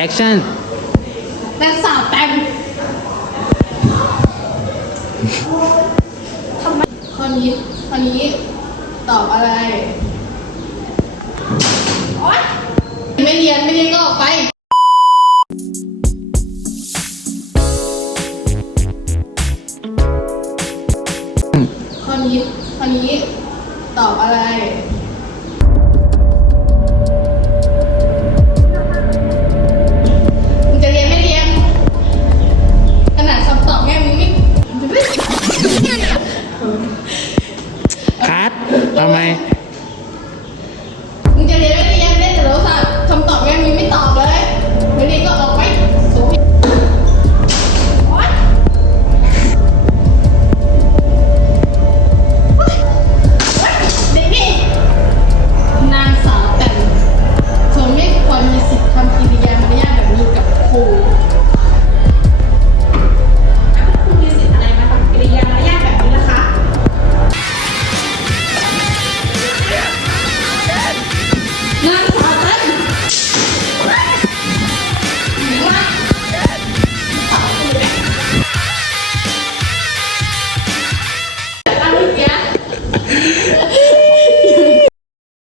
แอคชั่นนักสาวแต้มทำไมข้อนี้ข้อนี้ตอบอะไร โอ๊ย ไม่เรียน ไม่เรียนก็ออกไปข้อนี้ข้อนี้ตอบอะไร 阿妹。